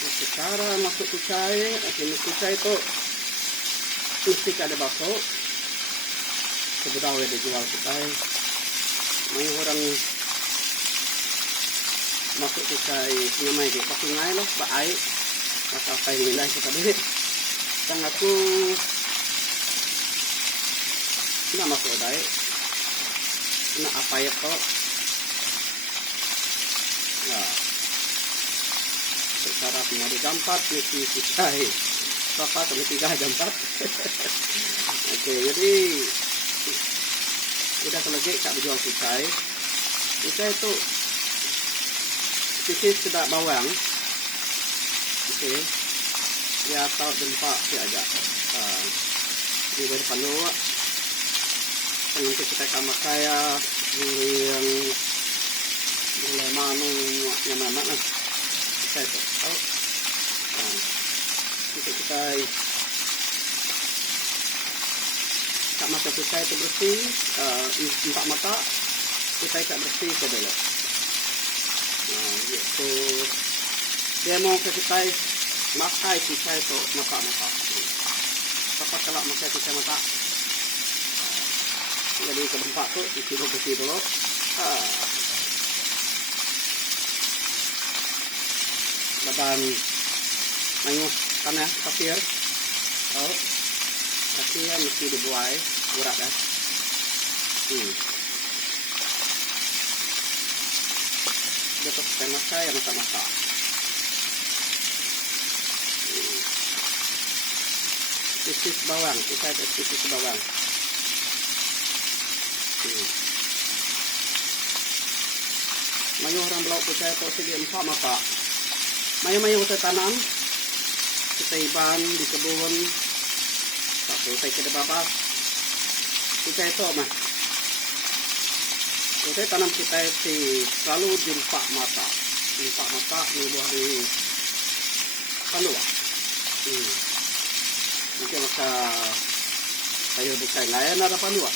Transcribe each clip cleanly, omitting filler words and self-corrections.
Oke, cara masuk kucai, ini kucai itu mesti ada bakso. Sebenarnya dijual kucai. Banyak orang masuk kucai namanya di sungai loh, baik. Maka apa yang nilai kita deh. Tang aku nak masuk baik. Nak apa ya kok? Nah. Cara kemari jam 4 mesti kucai. Berapa sampai 3 jam 4. Oke, jadi udah selesai tak dijual kucai. Kucai itu sisi tidak bawang. Oke. Ya tahu tempat si aja. Di depan dulu. Nanti kita kamar saya yang mulai manu yang mana nah. Kita itu. Untuk kita tak mata kita itu bersih, 4 mata kita ikat bersih ke dulu. Itu dia mau ke kita makai kita itu mata. Apa kalau makai kita mata? Jadi ke tempat tu isi bersih dulu. Badan nangis tanah pasir. Pasir mesti dibuai urat dah. Dia tu tengok saya masak. Sisi bawang, kita ada sisi bawang. Mayu orang belau kita tu segi 4 mata. Mayu kita tanam, kita iban di kebun, satu saya ke depan, kita itu mah, kita tanam kita itu selalu di 4 mata di buah di panua. Mungkin maka saya bukan lain ada panua.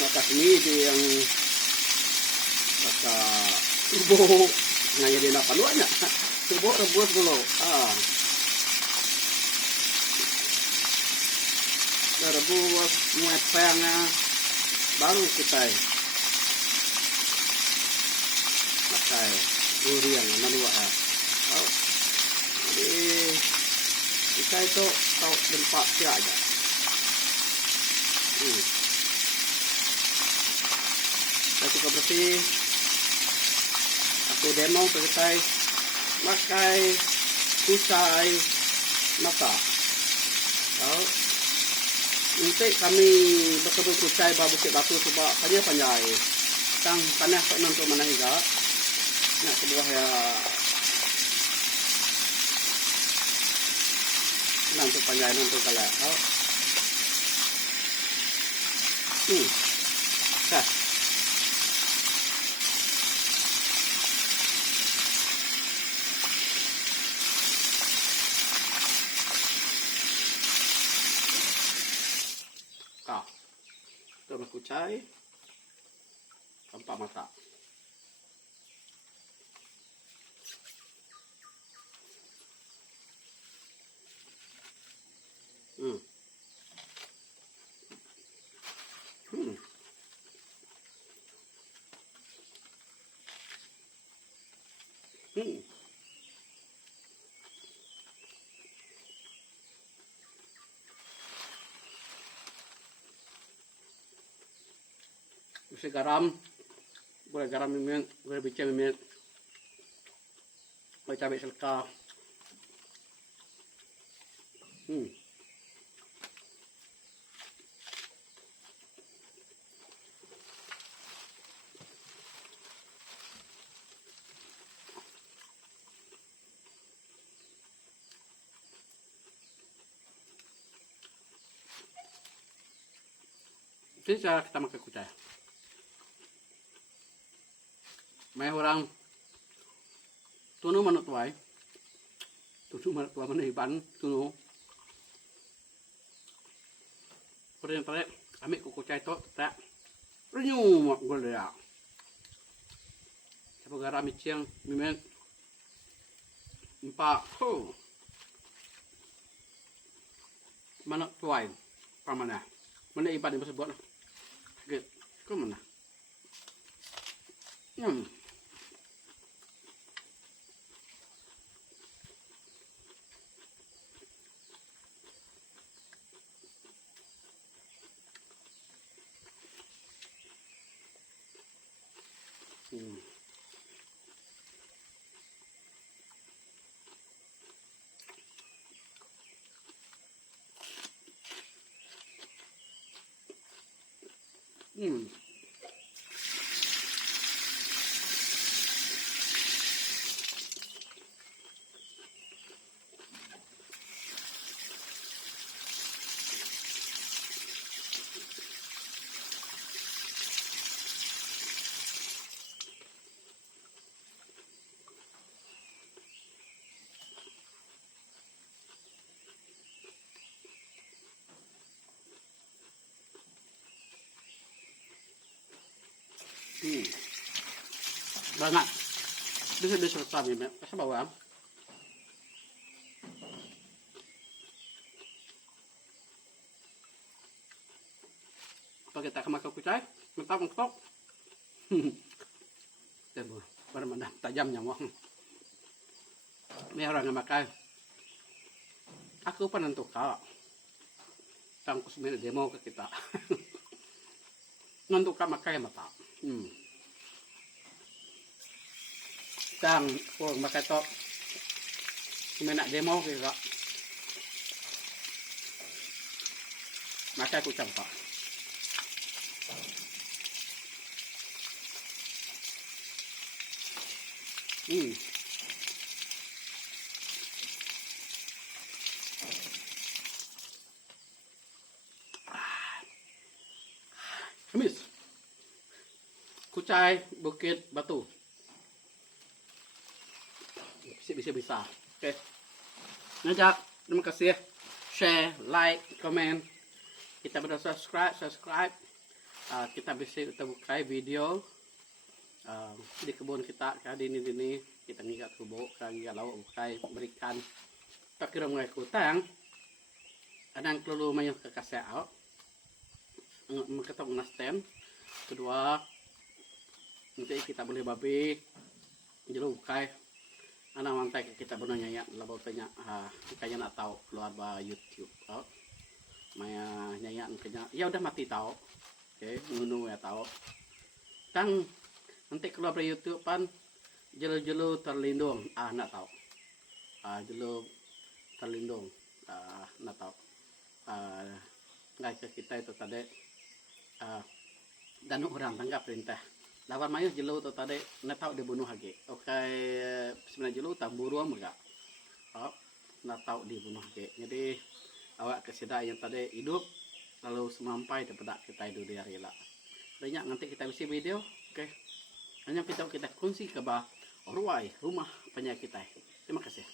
Maka ini dia yang maka tubuh ngaya dia nak paluannya. Tubuh rebus dulu. Rebus muepengnya baru kita pakai durian manua. Jadi kita itu tahu tempat dia aja. Saya cukup bersih. Aku demo kita pakai kucai mata. Nanti kami betul kucai bukit batu coba panjang. Tang panas nanti mana higa. Nak sebuah ya nanti panjang nanti kalah. Dah. Itu kucai tanpa mata. Mesti garam, boleh garam mimin, boleh bicam mimin, boleh cabai selka. Ini cara kita makan kucai. May orang tunu manut tuai, mana iban tunu. Perintah tarik, ambil kucai tu tak, renyum mak gula. Siapa garam iciang, mimen, Empat. Mana tuai? Mana? Mana ibadah yang sebut? Sakit. Ke mana? Hmm. Hmm. Banget. Bisa kami, kasih bawang. Apa kita akan makan kucai? Mentok. Tunggu, baru mana tajamnya mau. Ini orang yang makan. Aku penentu kak. Tangkus mina demo ke kita. Nentu kak makan mata. Tang, makan top. Mina demo ke kak. Makan kucang kak. Kemis. Kucai Bukit Batu. Bisa. Oke. Ngajak, terima kasih. Share, like, komen. Kita sudah subscribe. Kita bisa buka video di kebun kita kali ini kita ngikat kubuk kali kalau bukai berikan tak kira mulai kutang adang kelulu mayuh ke kasau ketemu nasten kedua nanti kita boleh babi jelu bukai anak mantai kita benar nyanyi labau tanya kayaknya nak tahu keluar ba YouTube maya nyanyi kayaknya ya udah mati tahu oke ngunu ya tahu tang nanti keluar dari YouTube pan jelu terlindung nak tahu jelu terlindung nak tahu nggak ke kita itu tadi dan orang tanggap perintah lawan mayu jelu itu tadi nak tahu dibunuh lagi oke sebenarnya jelu tamburu enggak nak tahu dibunuh lagi jadi awak kesida yang tadi hidup lalu semampai daripada kita hidup di hari lah banyak nanti kita isi video oke. Hanya kita kongsi ke rumah penyakit kita. Terima kasih.